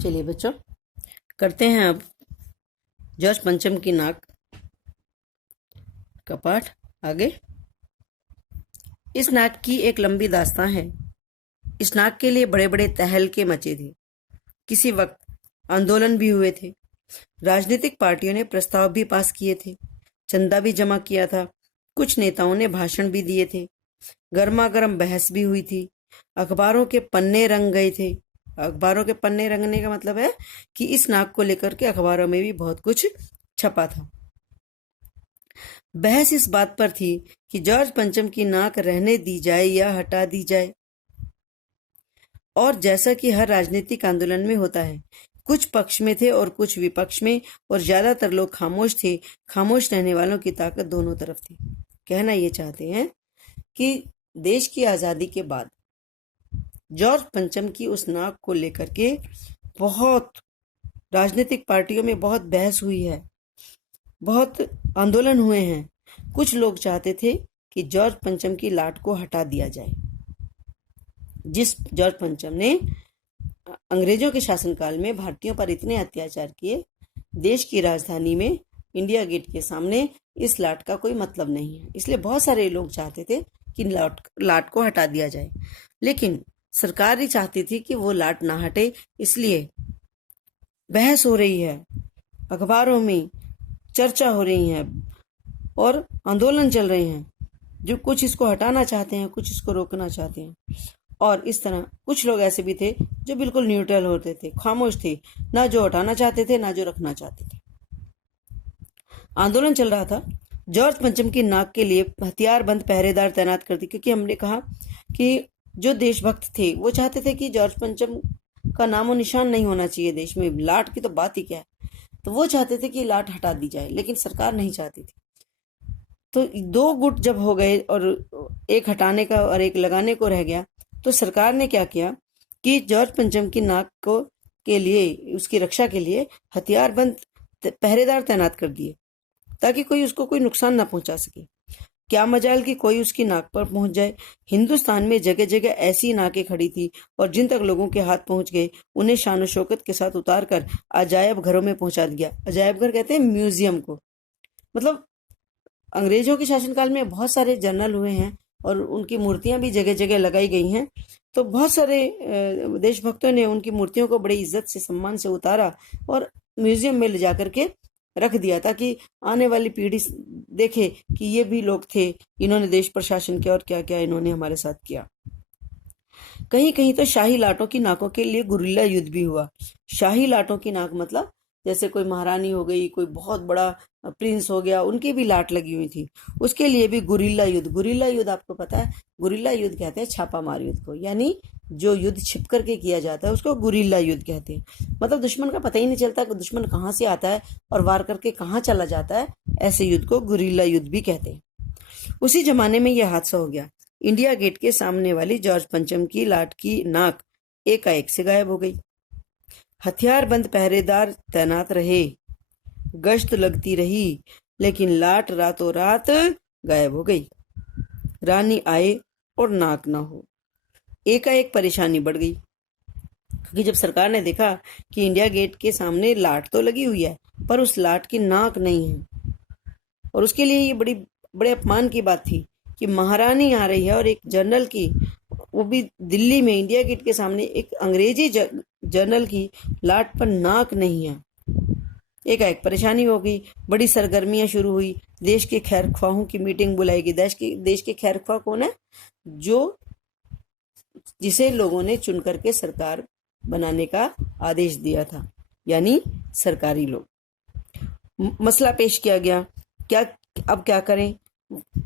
चलिए बच्चों, करते हैं अब जॉर्ज पंचम की नाक का पाठ आगे। इस नाक की एक लंबी दास्तां है। इस नाक के लिए बड़े बड़े तहलके मचे थे। किसी वक्त आंदोलन भी हुए थे। राजनीतिक पार्टियों ने प्रस्ताव भी पास किए थे। चंदा भी जमा किया था। कुछ नेताओं ने भाषण भी दिए थे। गर्मा गर्म बहस भी हुई थी। अखबारों के पन्ने रंग गए थे। अखबारों के पन्ने रंगने का मतलब है कि इस नाक को लेकर के अखबारों में भी बहुत कुछ छपा था। बहस इस बात पर थी कि जॉर्ज पंचम की नाक रहने दी जाए या हटा दी जाए। और जैसा कि हर राजनीतिक आंदोलन में होता है, कुछ पक्ष में थे और कुछ विपक्ष में, और ज्यादातर लोग खामोश थे। खामोश रहने वालों की ताकत दोनों तरफ थी। कहना ये चाहते हैं कि देश की आजादी के बाद जॉर्ज पंचम की उस नाक को लेकर के बहुत राजनीतिक पार्टियों में बहुत बहस हुई है, बहुत आंदोलन हुए हैं। कुछ लोग चाहते थे कि जॉर्ज पंचम की लाट को हटा दिया जाए। जिस जॉर्ज पंचम ने अंग्रेजों के शासनकाल में भारतीयों पर इतने अत्याचार किए, देश की राजधानी में इंडिया गेट के सामने इस लाट का कोई मतलब नहीं है। इसलिए बहुत सारे लोग चाहते थे कि लाट को हटा दिया जाए, लेकिन सरकार ही चाहती थी कि वो लाट ना हटे। इसलिए बहस हो रही है, अखबारों में चर्चा हो रही है और आंदोलन चल रहे हैं। जो कुछ इसको हटाना चाहते हैं, कुछ इसको रोकना चाहते हैं। और इस तरह कुछ लोग ऐसे भी थे जो बिल्कुल न्यूट्रल होते थे, खामोश थे, ना जो हटाना चाहते थे ना जो रखना चाहते थे। आंदोलन चल रहा था। जॉर्ज पंचम की नाक के लिए हथियारबंद पहरेदार तैनात कर दी, क्योंकि हमने कहा कि जो देशभक्त थे वो चाहते थे कि जॉर्ज पंचम का नामो निशान नहीं होना चाहिए देश में। लाट की तो बात ही क्या है। तो वो चाहते थे कि लाट हटा दी जाए, लेकिन सरकार नहीं चाहती थी। तो दो गुट जब हो गए और एक हटाने का और एक लगाने को रह गया, तो सरकार ने क्या किया कि जॉर्ज पंचम की नाक को के लिए, उसकी रक्षा के लिए हथियारबंद पहरेदार तैनात कर दिए, ताकि कोई उसको कोई नुकसान ना पहुंचा सके। क्या मजाल कि कोई उसकी नाक पर पहुंच जाए। हिंदुस्तान में जगह जगह ऐसी नाकें खड़ी थी, और जिन तक लोगों के हाथ पहुंच गए उन्हें शान शौकत के साथ उतार कर अजायब घरों में पहुंचा दिया। अजायब घर कहते हैं म्यूजियम को। मतलब अंग्रेजों के शासनकाल में बहुत सारे जनरल हुए हैं और उनकी मूर्तियां भी जगह जगह लगाई गई हैं। तो बहुत सारे देशभक्तों ने उनकी मूर्तियों को बड़ी इज्जत से, सम्मान से उतारा और म्यूजियम में ले जाकर के रख दिया, ताकि आने वाली पीढ़ी देखे कि ये भी लोग थे, इन्होंने देश पर शासन किया और क्या क्या इन्होंने हमारे साथ किया। कहीं कहीं तो शाही लाटों की नाकों के लिए गुरिल्ला युद्ध भी हुआ। शाही लाटों की नाक मतलब जैसे कोई महारानी हो गई, कोई बहुत बड़ा प्रिंस हो गया, उनकी भी लाट लगी हुई थी। उसके लिए भी गुरिल्ला युद्ध। गुरिल्ला युद्ध आपको पता है, गुरिल्ला युद्ध कहते हैं छापामार युद्ध को, यानी जो युद्ध छिप करके किया जाता है उसको गुरिल्ला युद्ध कहते हैं। मतलब दुश्मन का पता ही नहीं चलता कि दुश्मन कहाँ से आता है और वार करके कहाँ चला जाता है। ऐसे युद्ध को गुरिल्ला युद्ध भी कहते हैं। उसी जमाने में यह हादसा हो गया। इंडिया गेट के सामने वाली जॉर्ज पंचम की लाट की नाक एकाएक से गायब हो गई। हथियारबंद पहरेदार तैनात रहे, गश्त लगती रही, लेकिन लाट रातों रात गायब हो गई। रानी आए और नाक ना हो। एकाएक परेशानी बढ़ गई, क्योंकि जब सरकार ने देखा कि इंडिया गेट के सामने लाट तो लगी हुई है पर उस लाट की नाक नहीं है, और उसके लिए ये बड़े अपमान की बात थी कि महारानी आ रही है और एक जनरल की, वो भी दिल्ली में इंडिया गेट के सामने, एक अंग्रेजी जनरल की लाट पर नाक नहीं है। एकाएक परेशानी हो गई। बड़ी सरगर्मियां शुरू हुई। देश के खैर ख्वाहों की मीटिंग बुलाई गई। देश के खैर ख्वाह कौन है? जिसे लोगों ने चुन करके सरकार बनाने का आदेश दिया था, यानी सरकारी लोग। मसला पेश किया गया, अब क्या करें।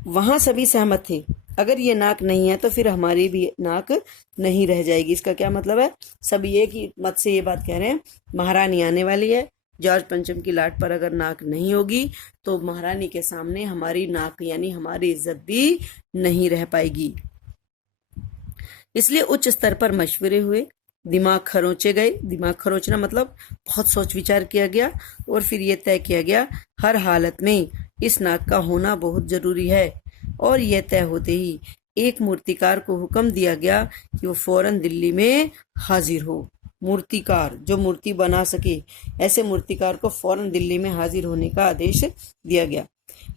वहां सभी सहमत थे, अगर ये नाक नहीं है तो फिर हमारी भी नाक नहीं रह जाएगी। इसका क्या मतलब है? सभी एक ही मत से ये बात कह रहे हैं, महारानी आने वाली है, जॉर्ज पंचम की लाट पर अगर नाक नहीं होगी तो महारानी के सामने हमारी नाक यानी हमारी इज्जत भी नहीं रह पाएगी। इसलिए उच्च स्तर पर मशवरे हुए, दिमाग खरोंचे गए। दिमाग खरोंचना मतलब बहुत सोच विचार किया गया और फिर ये तय किया गया हर हालत में इस नाक का होना बहुत जरूरी है। और यह तय होते ही एक मूर्तिकार को हुक्म दिया गया कि वो फौरन दिल्ली में हाजिर हो। मूर्तिकार जो मूर्ति बना सके, ऐसे मूर्तिकार को फौरन दिल्ली में हाजिर होने का आदेश दिया गया।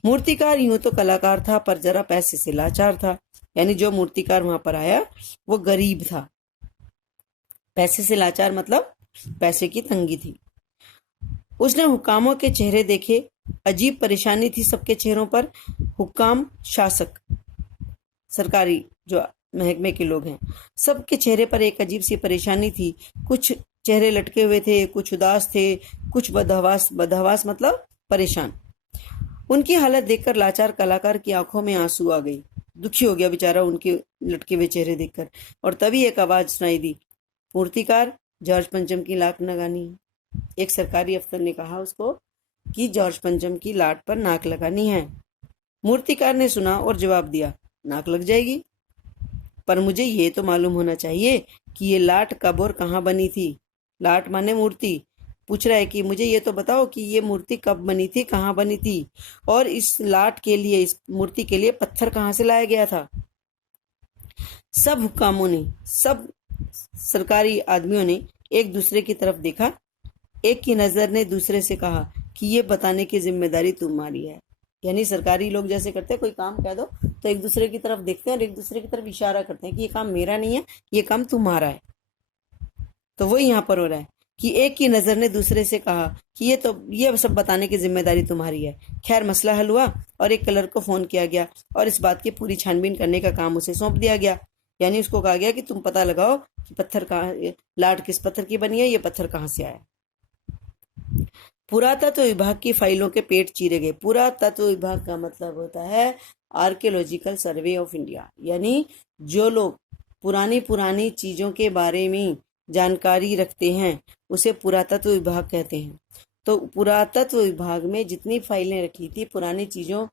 मूर्तिकार यूं तो कलाकार था, पर जरा पैसे से लाचार था। यानी जो मूर्तिकार वहां पर आया वो गरीब था। पैसे से लाचार मतलब पैसे की तंगी थी। उसने हुक्कामों के चेहरे देखे, अजीब परेशानी थी सबके चेहरों पर। हुक्काम, शासक, सरकारी जो महकमे के लोग हैं, सबके चेहरे पर एक अजीब सी परेशानी थी। कुछ चेहरे लटके हुए थे, कुछ उदास थे, कुछ बदहवास। बदहवास मतलब परेशान। उनकी हालत देखकर लाचार कलाकार की आंखों में आंसू आ गई। दुखी हो गया बेचारा उनके लटके हुए चेहरे देखकर। और तभी एक आवाज सुनाई दी, मूर्तिकार, जॉर्ज पंचम की लाट लगानी है। एक सरकारी अफसर ने कहा उसको कि जॉर्ज पंचम की लाट पर नाक लगानी है। मूर्तिकार ने सुना और जवाब दिया, नाक लग जाएगी, पर मुझे ये तो मालूम होना चाहिए कि ये लाट कब और कहाँ बनी थी। लाट माने मूर्ति। पूछ रहा है कि मुझे ये तो बताओ कि ये मूर्ति कब बनी थी, कहाँ बनी थी, और इस लाट के लिए, इस मूर्ति के लिए पत्थर कहाँ से लाया गया था। सब हुक्कामों ने, सब सरकारी आदमियों ने एक दूसरे की तरफ देखा। एक की नजर ने दूसरे से कहा कि ये बताने की जिम्मेदारी तुम्हारी है। यानी सरकारी लोग जैसे करते हैं, कोई काम कह दो तो एक दूसरे की तरफ देखते हैं और एक दूसरे की तरफ इशारा करते हैं कि ये काम मेरा नहीं है, ये काम तुम्हारा है। तो वो यहाँ पर हो रहा है कि एक की नजर ने दूसरे से कहा कि ये सब बताने की जिम्मेदारी तुम्हारी है। खैर मसला हल हुआ और एक क्लर्क को फोन किया गया और इस बात की पूरी छानबीन करने का काम उसे सौंप दिया गया। यानी उसको कहा गया कि तुम पता लगाओ कि पत्थर कहाँ, लाट किस पत्थर की बनी है, ये पत्थर कहाँ से आया। पुरातत्व विभाग की फाइलों के पेट चीरे गए। पुरातत्व विभाग का मतलब होता है आर्कियोलॉजिकल सर्वे ऑफ इंडिया। यानी जो लोग पुरानी पुरानी चीजों के बारे में जानकारी रखते हैं उसे पुरातत्व विभाग कहते हैं। तो पुरातत्व विभाग में जितनी फाइलें रखी थी, पुरानी चीजों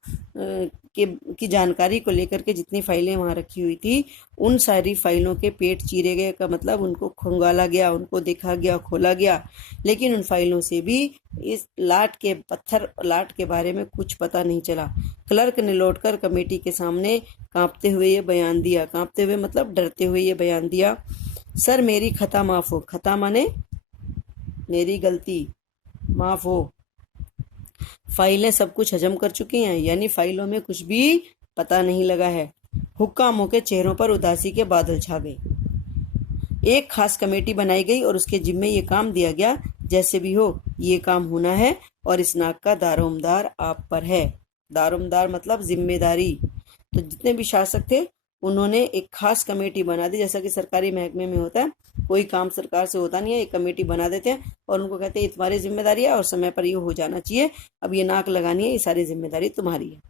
की जानकारी को लेकर के जितनी फाइलें वहां रखी हुई थी, उन सारी फाइलों के पेट चीरे गए का मतलब उनको खंगाला गया, उनको देखा गया, खोला गया। लेकिन उन फाइलों से भी इस लाट के पत्थर, लाट के बारे में कुछ पता नहीं चला। क्लर्क ने लौटकर कमेटी के सामने कांपते हुए ये बयान दिया। कांपते हुए मतलब डरते हुए ये बयान दिया, सर मेरी खता माफ हो। खता माने मेरी गलती, माफ हो। फाइलें सब कुछ हजम कर चुकी हैं, यानी फाइलों में कुछ भी पता नहीं लगा है। हुक्कामों के चेहरों पर उदासी के बादल छा गए। एक खास कमेटी बनाई गई और उसके जिम्मे ये काम दिया गया, जैसे भी हो ये काम होना है और इस नाक का दारोमदार आप पर है। दारोमदार मतलब जिम्मेदारी। तो जितने भी शासक थे उन्होंने एक खास कमेटी बना दी। जैसा कि सरकारी महकमे में होता है, कोई काम सरकार से होता नहीं है, एक कमेटी बना देते हैं और उनको कहते हैं ये तुम्हारी जिम्मेदारी है और समय पर ये हो जाना चाहिए, अब ये नाक लगानी है, ये सारी जिम्मेदारी तुम्हारी है।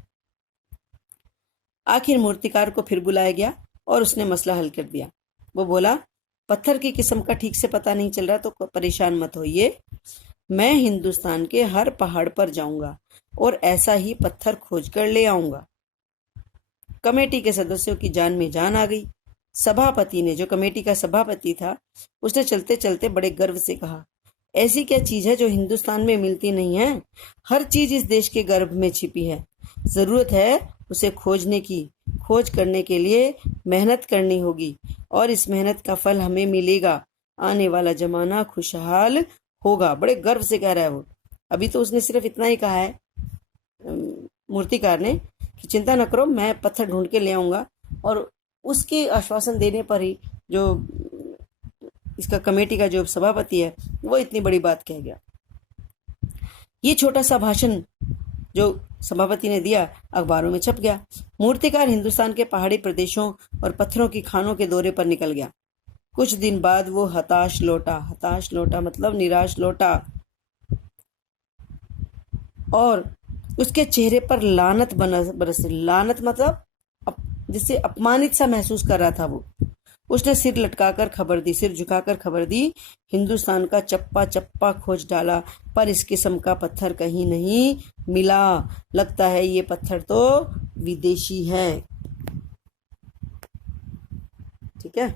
आखिर मूर्तिकार को फिर बुलाया गया और उसने मसला हल कर दिया। वो बोला, पत्थर की किस्म का ठीक से पता नहीं चल रहा तो परेशान मत होइए, मैं हिंदुस्तान के हर पहाड़ पर जाऊंगा और ऐसा ही पत्थर खोज कर ले आऊंगा। कमेटी के सदस्यों की जान में जान आ गई। सभापति ने, जो कमेटी का सभापति था, उसने चलते चलते बड़े गर्व से कहा, ऐसी क्या चीज है जो हिंदुस्तान में मिलती नहीं है? हर चीज इस देश के गर्भ में छिपी है। जरूरत है उसे खोजने की। खोज करने के लिए मेहनत करनी होगी और इस मेहनत का फल हमें मिलेगा। आने वाला जमाना खुशहाल होगा। बड़े गर्व से कह रहा है वो। अभी तो उसने सिर्फ इतना ही कहा है मूर्तिकार ने कि चिंता न करो, मैं पत्थर ढूंढ के ले आऊंगा। और उसके आश्वासन देने पर ही जो इसका कमेटी का जो सभापति है वो इतनी बड़ी बात कह गया। ये छोटा सा भाषण जो सभापति ने दिया अखबारों में छप गया। मूर्तिकार हिंदुस्तान के पहाड़ी प्रदेशों और पत्थरों की खानों के दौरे पर निकल गया। कुछ दिन बाद वो हताश लौटा। हताश लौटा मतलब निराश लौटा, और उसके चेहरे पर लानत बरस। लानत मतलब जिससे अपमानित सा महसूस कर रहा था वो। उसने सिर लटकाकर खबर दी, सिर झुकाकर खबर दी, हिंदुस्तान का चप्पा चप्पा खोज डाला पर इस किस्म का पत्थर कहीं नहीं मिला। लगता है ये पत्थर तो विदेशी है। ठीक है।